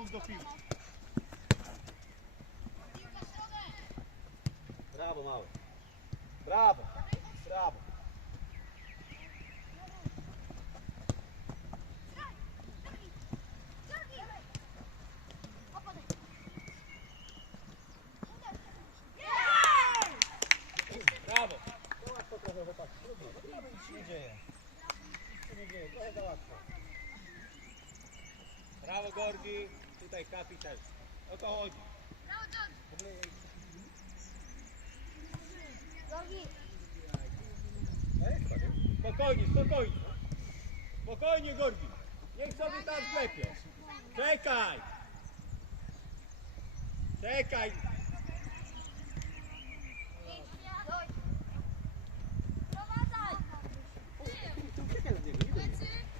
ruch do piłki. Brawo mały. Brawo. Brawo. No łatwo trochę chłopak. Trudno. No brawo, nic się nie dzieje. Nic się nie dzieje. Trochę za łatwo. Brawo Gorgi. Tutaj kapi też. O to chodzi. Spokojnie, spokojnie. Spokojnie, Gorgi. Niech sobie tam klepie. Czekaj. Czekaj.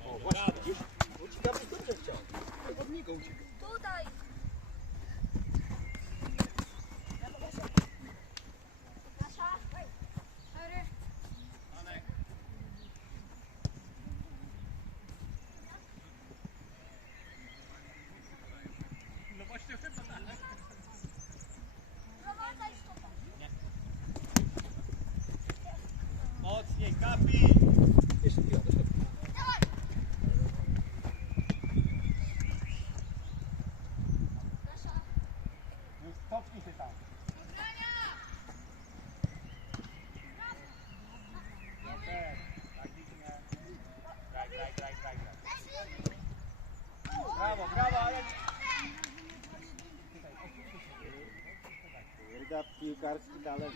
O, właśnie, widzisz? Ucieka, bo dobrze chciał. Zawodnika ucieka. Tutaj! Nasza! Dobry. Anek. No właśnie chyba tak. Prowadzaj stopa. Mocniej, kapi. Jeszcze piła do środka. Dawaj! Nasza! Popnij się tam. No tak, tak nie. Graj, graj, graj, graj, graj. Brawo, brawo, ale... Piłkarski talent.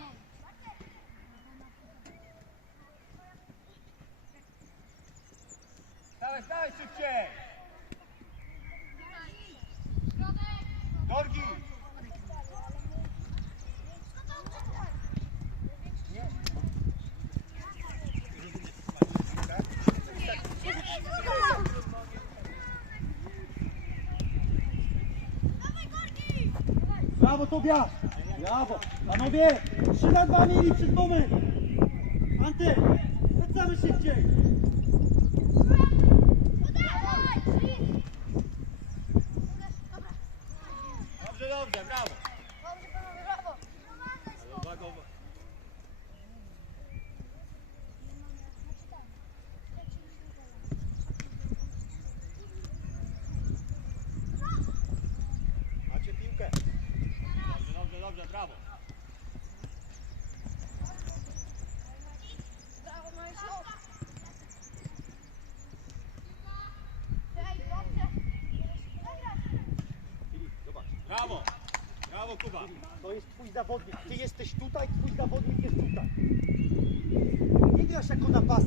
Dawaj, dawaj szybciej. Dorgi. Brawo Tobiasz! Brawo! Panowie! 3 na 2 mieli przed moment! Anty! Wracamy szybciej! পাঁচ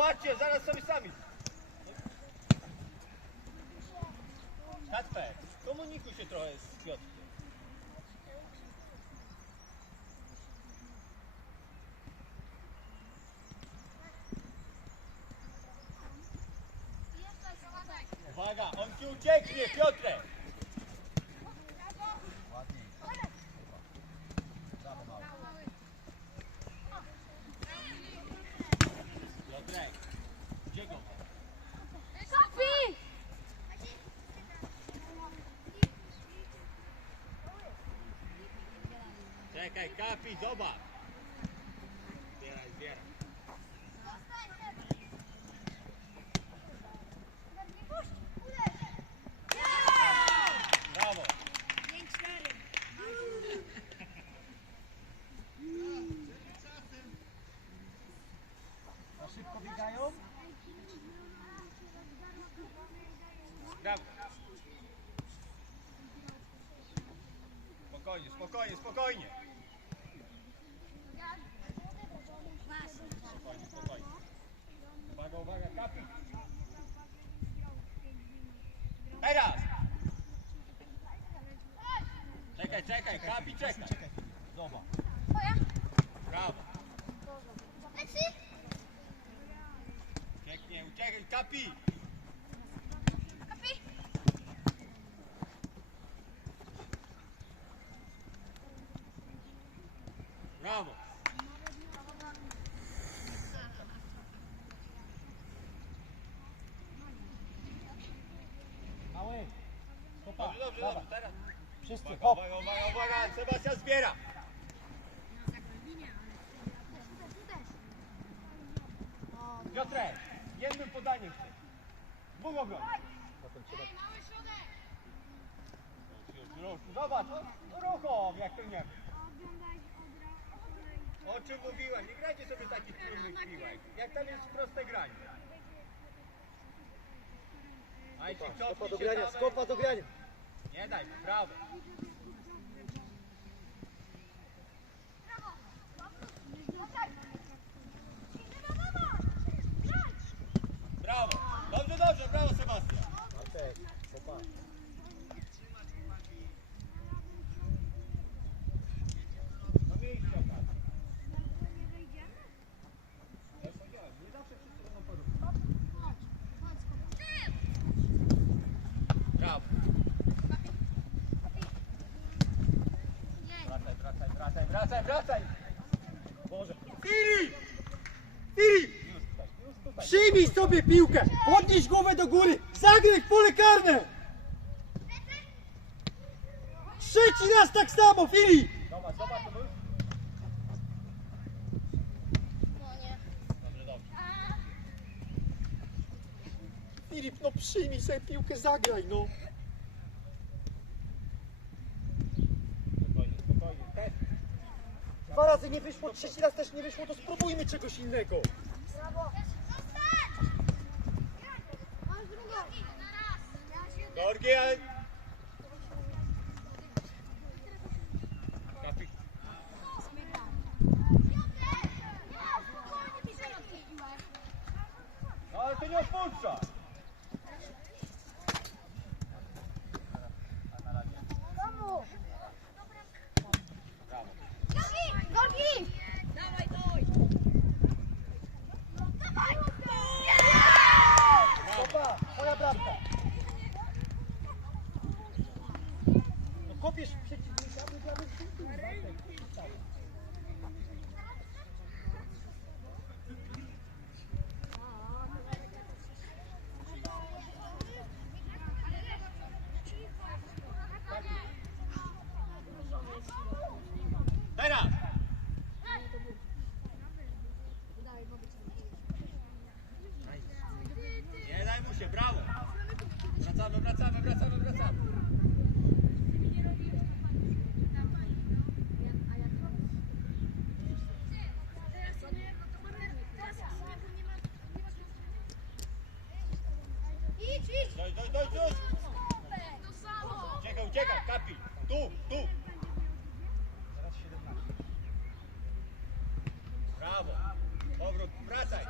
Załatwcie, zaraz sobie sami. Kacper, komunikuj się trochę z Piotrkiem. Uwaga, on ci ucieknie, Piotrek! Ładnie. Brawo, mały. Piotrek, gdzie go? Kapi! Czekaj, kapi, zobacz. Zbieraj, zbieraj. Brawo. Szybko biegają? Brawo. Spokojnie, spokojnie. Spokojnie, Uwaga, kapi. Teraz! Czekaj, czekaj, kapi, czekaj. Zobacz. Twoja. Brawo. Lecy. Pięknie, uciekaj. Kapi. Brawo. Mały. Stopa. Dobrze, dobrze, Dawaj. Wszyscy, hop. uwaga, uwaga, uwaga, Sebastian zbiera. Piotrek, jednym podaniem chcę. Dwóch już. Zobacz, no, ruchom, jak to nie wiem. O czym mówiłem, nie grajcie sobie takich trudnych piłek. Jak tam jest proste granie. A jeśli cofnie do grania, stopa do grania. Nie daj, mu, brawo. Dobrze, dobrze, brawo Sebastian. Okej, stopa. Przyjmij sobie piłkę! Podnieś głowę do góry! Zagraj w pole karne! Trzeci raz tak samo, Filip! Filip, no przyjmij sobie piłkę, zagraj, no! Spokojnie, spokojnie. Też. Dwa razy nie wyszło, trzeci raz też nie wyszło, to spróbujmy czegoś innego. Masz drugą. Georgi, ale... Kapi. No ale to nie odpuszcza. Brawo. Brawo. Gorgi! Gorgi! Dawaj, doj! Dawaj! Stopa, twoja bramka. No kopiesz przeciwnika, my gramy w piłkę. Teraz. Nie daj mu się, brawo. Wracamy, wracamy, wracamy, wracamy. Idź, idź! Dojdź, dojdź, dojdź, dojdź. To samo! Uciekaj, uciekaj, kapi. Tu, tu. Teraz 17. Brawo. Powrót, wracaj.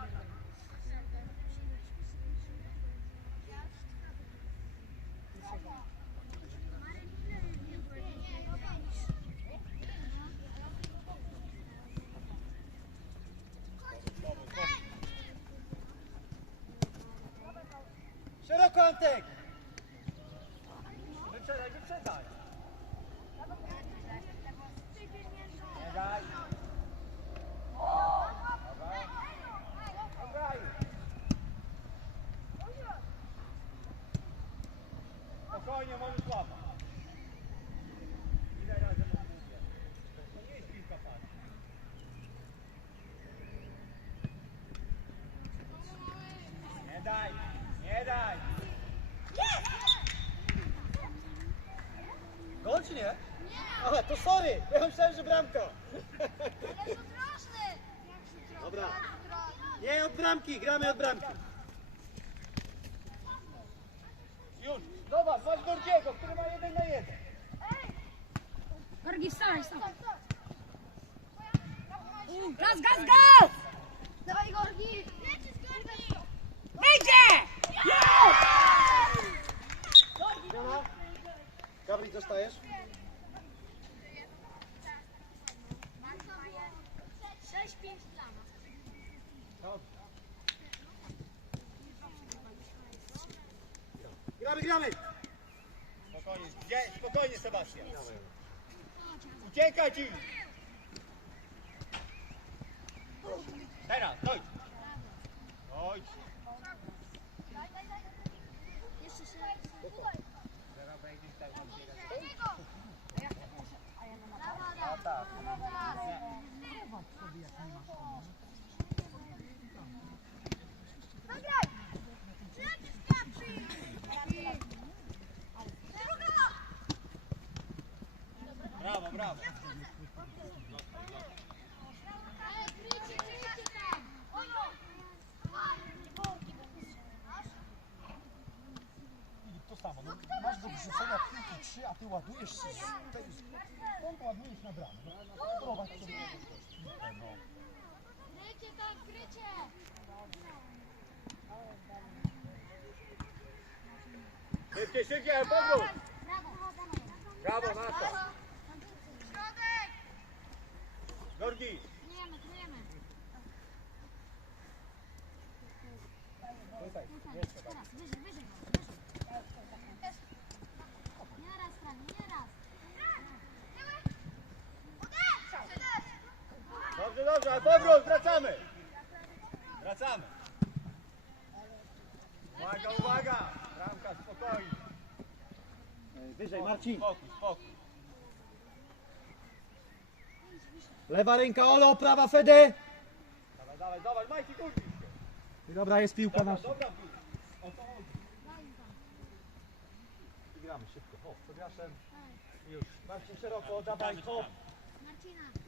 Powrót, powrót. Szeroko Antek! Wyprzedaj, wyprzedaj! Nie daj. Spokojnie, możesz łapać. Ile razy to mówię? To nie jest piłka para. Nie daj, nie daj. Gol czy nie? Aha, to sorry! Że bramka. Straszne! Dobra. Nie od bramki, gramy od bramki. Już. Zobacz, masz Gorgiego, który ma jeden na jeden. Gorgi, wstawaj, wstawaj. Gaz, gaz, gaz! Dawaj, Gorgi! Wejdzie! Zmiana. Gabri, zostajesz? Sześć, pięć dla nas. Gramy, gramy! Spokojnie, gdzie- spokojnie Sebastian. Uciekaj ci! Teraz, dojdź. Dojdź. Jeszcze się... A tak. Brawo, brawo. Filip, to samo. No, masz do wrzucenia piłki 3, a ty ładujesz z tej... Skąd ładujesz na bramę? No, prowadź sobie. Grycie tak, grycie! Szybciej, szybciej, powrót. Brawo! Nasza. Środek! Gorgi. Kryjemy, kryjemy. Teraz, wyżej, wyżej. Nie raz, prawie, nie raz. Dobrze, dobrze, ale powrót, wracamy. Wracamy. Uwaga, uwaga. Bramka, spokojnie. Wyżej, Marcin. Spokój, spokój. Lewa ręka Olo, prawa Fede. Dawaj, dawaj, dawaj, Majki, kurczę dobra, jest piłka Dobra, nasza. dobra, piłka. O to chodzi. I gramy szybko. O, przepraszam. Już. Marcin szeroko, dawaj, hop.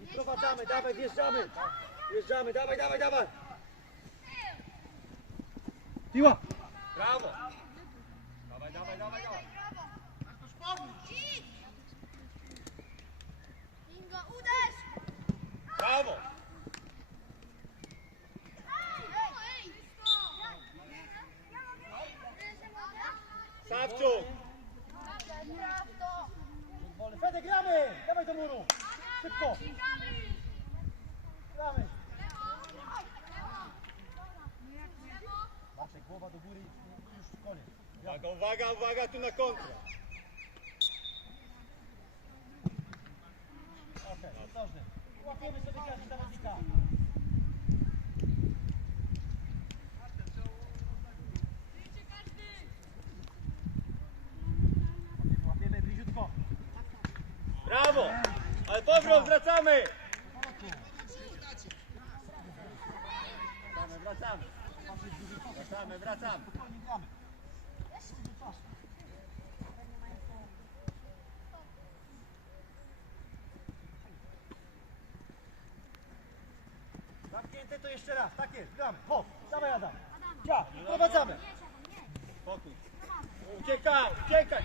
I prowadzamy, dawaj, wjeżdżamy. Wjeżdżamy, dawaj, dawaj, dawaj. Piła. Brawo. Dawaj, dawaj, dawaj, dawaj. Brawo. Sawczuk. Wolny. Fede, gramy. Dawaj do muru. Szybko. Gramy. Maciek, głowa do góry i już koniec. Uwaga, uwaga, uwaga, tu na kontrę. Okej, ostrożny. Łapiemy sobie każdy zawodnika. Łapiemy bliziutko. Brawo. Ale powrót, wracamy. Wracamy, wracamy. Wracamy, wracamy. Spokojnie gramy. Zamknięte to jeszcze raz, tak jest, gramy. Hop, dawaj Adam. Ja, prowadzamy. Spokój. Uciekaj, uciekaj.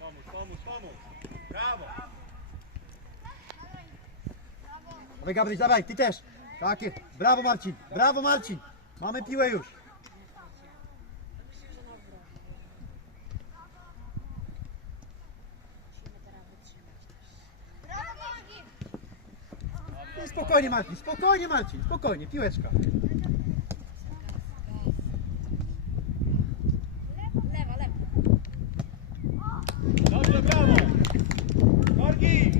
Pomóż, pomóż, pomóż. Brawo. Dawaj Gabryś, dawaj, ty też. Tak jest. Brawo Marcin, brawo Marcin. Mamy piłę już. Brawo, Gorgi! Ty Spokojnie Marcin, spokojnie Marcin, spokojnie, piłeczka. Lewa, lewa. Dobrze, brawo. Gorgi.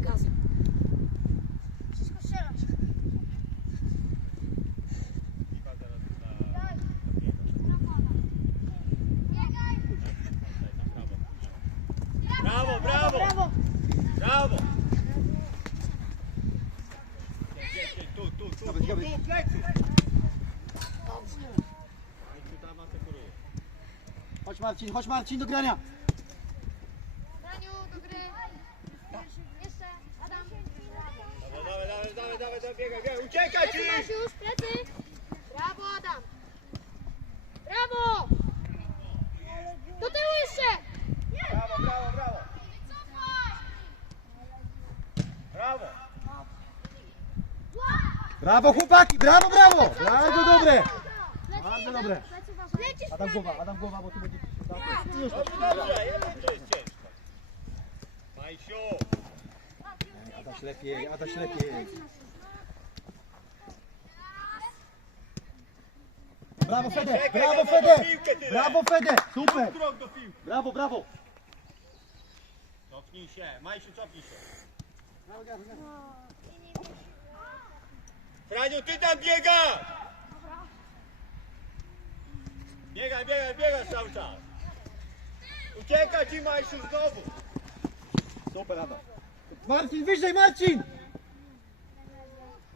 Gazu. Wszystko strzelasz. Biegaj! Brawo, brawo. Brawo! Brawo. Gdzie, gdzie? Tu, tu, tu, Gabryś, tu, Gabryś. tu, plecy. Niech tu tam asekuruje. Chodź Marcin, chodź Marcin do grania. Daniu, do gry. Jeszcze, Adam. Dawaj, dawaj, dawaj, dawaj, dawaj, biegaj, biegaj. Uciekaj ci. Plecy masz już, plecy. Brawo, Adam. prawo! Do tyłu jeszcze! Brawo, brawo, brawo. Brawo. Brawo chłopaki, brawo, brawo! Bardzo dobre! Bardzo dobre. Lecisz Adam głowa, Adam głowa, bo tu będzie... Dobrze, dobrze, ja wiem, że jest ciężko. Majsiu. Adaś lepiej, Adaś lepiej. Brawo Fede, Czekaj, brawo Fede! do piłkę tyle. Brawo Fede, super! Krok do piłki. Brawo, brawo! Cofnij się, Majsiu, cofnij się. Franiu, ty tam biegasz! Biegaj, biegaj, biegasz cały czas. Ucieka ci Majsiu znowu. Super Adam. Marcin, wyżej Marcin!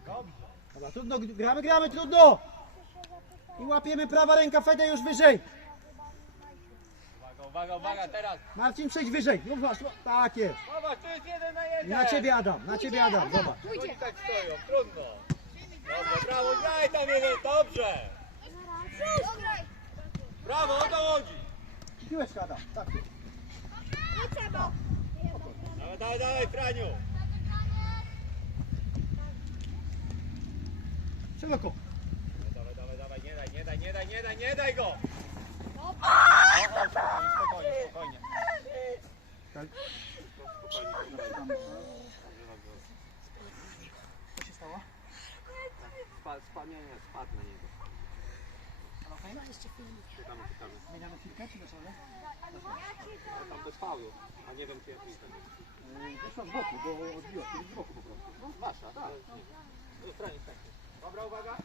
Dobrze. Dobra, trudno, gramy, gramy, trudno! I łapiemy prawa ręka Fede już wyżej. Uwaga, uwaga, uwaga, teraz. Marcin, przejdź wyżej. Już masz, tak jest. Zobacz, tu jest jeden na jeden. Na ciebie Adam, na ciebie Adam, zobacz. Oni tak stoją, trudno. Dobrze, brawo, graj tam jeden, dobrze. Brawo, o to chodzi. Piłeczka Adam, tak jest. Dawaj, dawaj, dawaj, Franiu. Szeroko. Dawaj, dawaj, dawaj, nie daj, nie daj, nie daj, nie daj, nie daj go. Spokojnie, spokojnie, spokojnie. Tak. Spokojnie. Co się stało? Spadł, nie, nie, Zmieniamy chwilkę, czy ale? Tam a nie wiem, czy ja piłkę. Wyszła z boku, bo odbiła się z boku po prostu. No, wasza, tak. Do strony. Dobra, uwaga.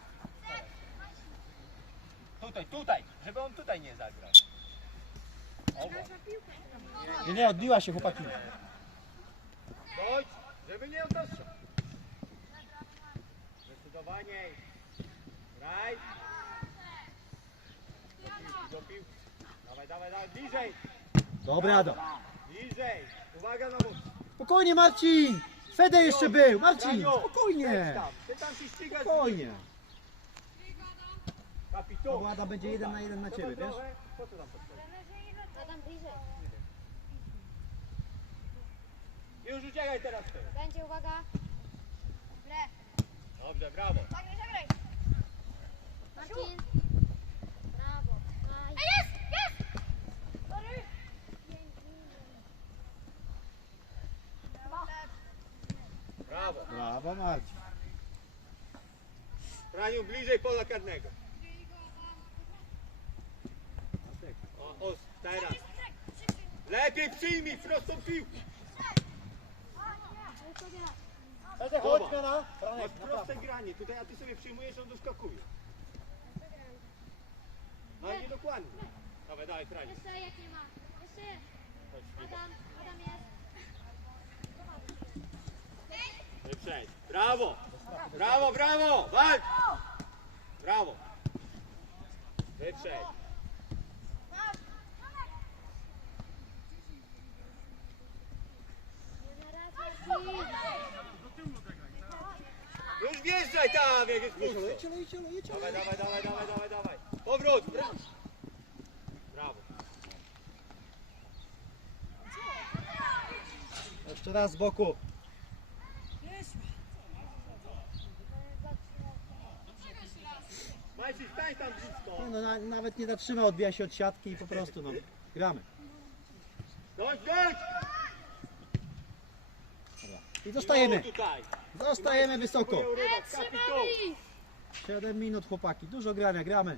Tutaj, tutaj, żeby on tutaj nie zagrał. Oba. Nie, nie, odbiła się chłopaki. Chodź, żeby nie dostrzegł. Zdecydowanie. Graj. Do piłki. Dawaj, dawaj, dawaj, bliżej. Dobry Adam. Bliżej. Uwaga na bok. Spokojnie Marcin! Fede jeszcze był! Marcin! Spokojnie! Ty tam, ty tam się ścigasz. Spokojnie! Kapitu. Bo Adam będzie jeden na jeden na ciebie, wiesz? Po co tam podchodzi? Adam bliżej. Już uciekaj teraz ty. Będzie uwaga. Dobrze, brawo. Marcin. Brawo. Ej, jest, jest! Sorry. Brawo. Brawo Marcin. Franiu, bliżej pola karnego. O, o, teraz. Lepiej przyjmij prostą piłkę. Chodź, na Masz proste granie tutaj, a ty sobie przyjmujesz, on doskakuje. No i niedokładnie. Dawaj, dawaj, Franiu. Jeszcze jak nie ma. Jeszcze. Adam, Adam jest. Wyprzedź. Brawo! Brawo, brawo! Walcz! Brawo! Wyprzedź. Już wjeżdżaj tam, jak jest pusto. Lecie, lecie, lecie. Dawaj, dawaj, dawaj, dawaj, dawaj, dawaj. Powrót! Brawo! Brawo. Jeszcze raz z boku. Majsi, stań tam blisko. Nie, no, na, nawet nie zatrzyma, odbija się od siatki i po prostu no, gramy. Dojdź, dojdź! I zostajemy. Zostajemy wysoko. Próbuję urywać. Kapitu. 7 minut chłopaki, dużo grania, gramy.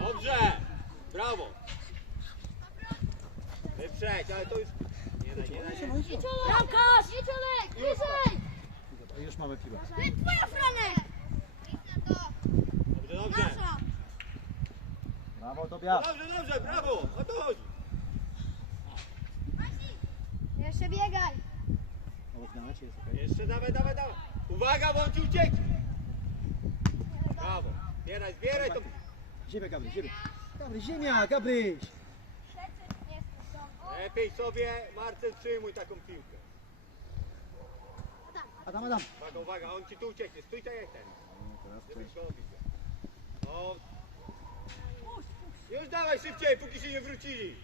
Dobrze! Brawo! Wyprzedź, ale to już... Nie daj, nie daj, nie. Bramkarz! Już mamy piłę. Twoja Franek! Dobrze, dobrze. Brawo Tobiasz. Dobrze, dobrze, brawo! O to chodzi. Jeszcze biegaj! O, zmiana ci jest okej. Jeszcze dawaj, dawaj, dawaj. Uwaga, bo on ci ucieknie. Brawo. Zbieraj, zbieraj to. Ziemia Gabry, ziemia. Gabry, ziemia, Gabryś. Lepiej sobie, Marcel, przyjmuj taką piłkę. Adam, Adam. Uwaga, uwaga, on ci tu ucieknie. Stój tak jak ten. Żebyś go widział. O. Już dawaj szybciej, póki się nie wrócili.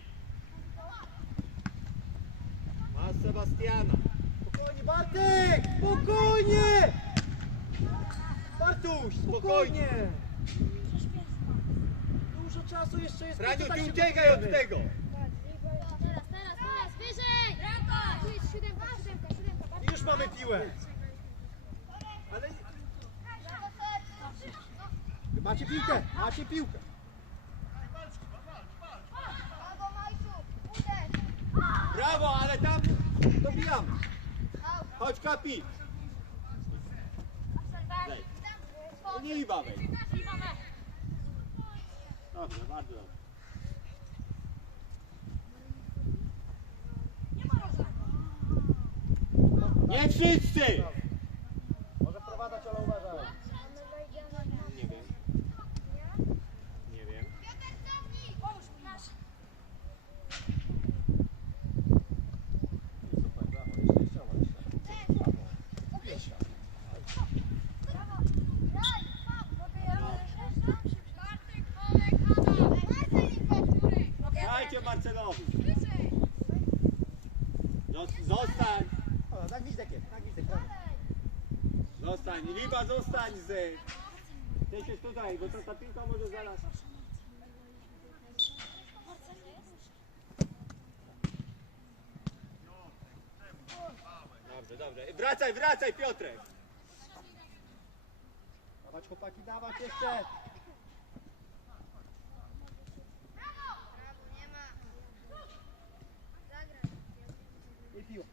Masz Sebastiana. Spokojnie, Bartek! Spokojnie! Bartuś, spokojnie! Dużo czasu jeszcze jest. Tak ty się uciekaj od tego. Teraz, teraz, teraz, wyżej! Bramka! Tu jest siódemka, siódemka, siódemka. I już mamy piłę. Ale Macie piłkę, macie piłkę. Brawo, ale tam dobijamy. Chodź kapi. Lej. Nie wej. Dobrze, bardzo dobrze. Nie wszyscy! Może wprowadzać, ale uważaj. Nie wiem. Nie wiem. Super, brawo, jeszcze, jeszcze, jeszcze. Brawo. Jeszcze. Dajcie Marcelowi. Zos- Zostań. O, tak Wizdek jest, tak brawo. Zostań. Liba, zostań z... Ty się tutaj, bo to ta piłka może zaraz... Dobrze, dobrze. Wracaj, wracaj Piotrek. Dawać chłopaki, dawać jeszcze. I piła.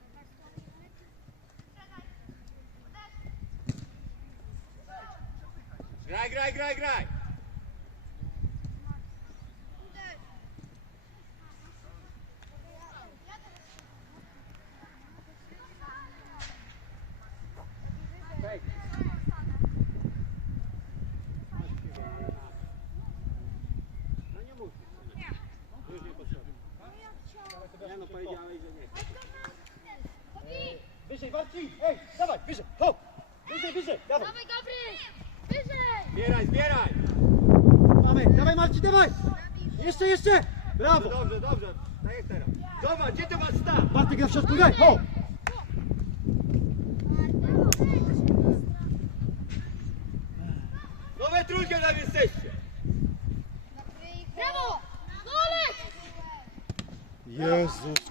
Graj, graj, graj, graj.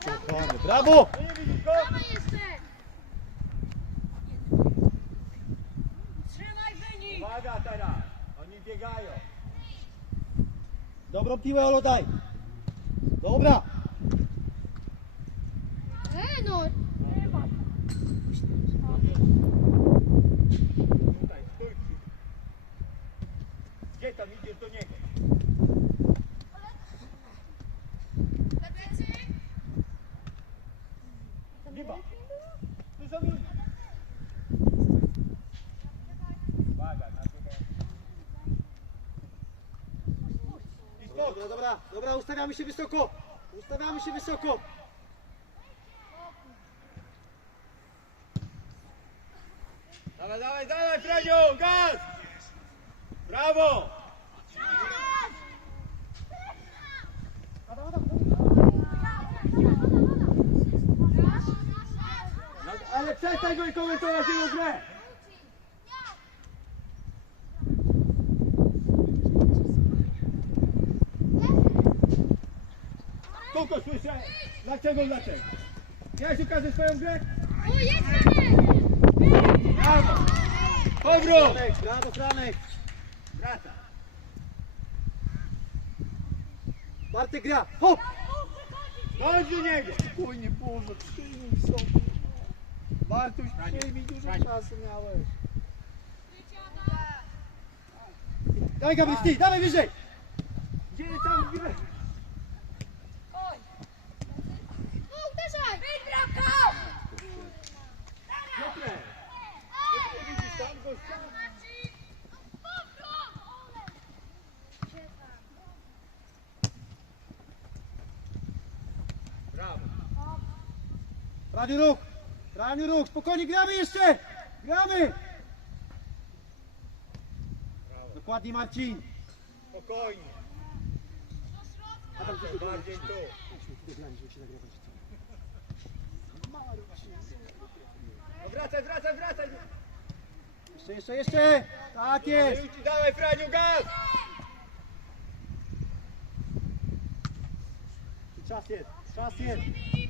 Kochany, brawo! Dawaj jeszcze! Uwaga teraz. Oni biegają. Dobrą piłę, Olo, daj! Dobra! E, no! Tutaj, stój przy. Gdzie tam idziesz do niego? Liba. Tu za nim. Uwaga, nabiegaj. I stąd. Dobra, dobra, dobra, ustawiamy się wysoko! Ustawiamy się wysoko! Dawaj, dawaj, dawaj, Franiu, gaz! Brawo! Adam, Adam, No, ale przestań go i komentować jego grę! Tylko słyszę, dlaczego, dlaczego? Chciałeś ukazać swoją grę? O, jest! Brawo! Powrót! Brawo, Franek! Wraca. Bartek gra, hop! Chodź do niego! Spokojnie, Boże, przyjmij sobie. Bartuś, Franiu, przyjmij, dużo Franiu. czasu miałeś. Dawaj, Gabriel, ty, dawaj wyżej! Gdzie tam grę? O, uderzaj! Wyjdź bramka! Piotrek! Nie widzisz tam gościa? Brawo. Prawie ruch! Prawie ruch! Spokojnie, gramy jeszcze! Gramy! Dokładnie Marcin! Spokojnie. Adam, Bardziej tu. No wracaj, wracaj, wracaj. Jeszcze, jeszcze, jeszcze! Tak jest! Już ci dawaj Franiu, gaz! Czas jest! Czas jest!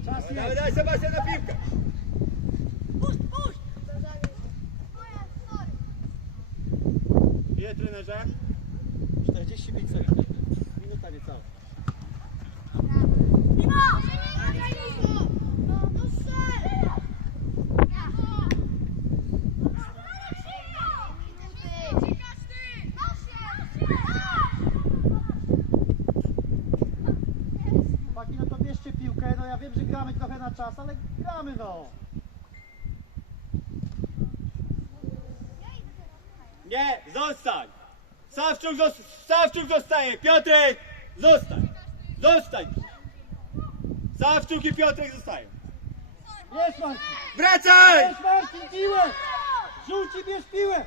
Czas Dawaj, jest! daj Sebastian na piłkę. Ile trenerze? 45 sekund. Minuta niecała. Chłopaki, no to bierzcie piłkę, no ja wiem, że gramy trochę na czas, ale gramy no! Nie, zostań! Sawczuk, zos- Sawczuk zostaje! Piotrek, zostań! Zostań! Sawczuk i Piotrek zostają. Jest Marcin! Wracaj! Jest Marcin, piłę! Rzuć i bierz piłę!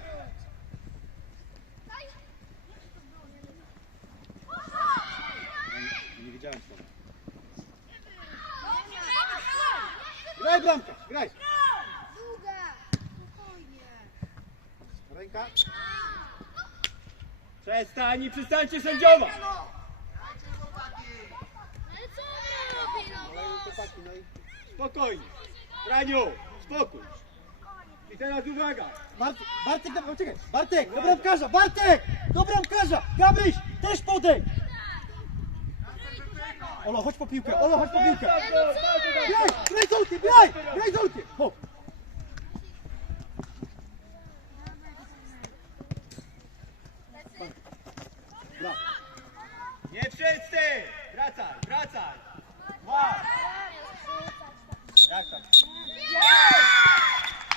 Nie widziałem tego. Graj bramka, graj! Ręka. Przestań i przestańcie sędziować! No? No no. Spokojnie. Franiu, spokój. I teraz uwaga. Bartek, Bartek, dobra, czekaj, Bartek, do bramkarza, Bartek, do bramkarza, Gabryś, też podejdź. Olo, chodź po piłkę, Olo, chodź po piłkę. Zolty, graj, graj Zolty. Hop. Brawo. Nie wszyscy! Wracaj, wracaj! Dwa! Jak tam?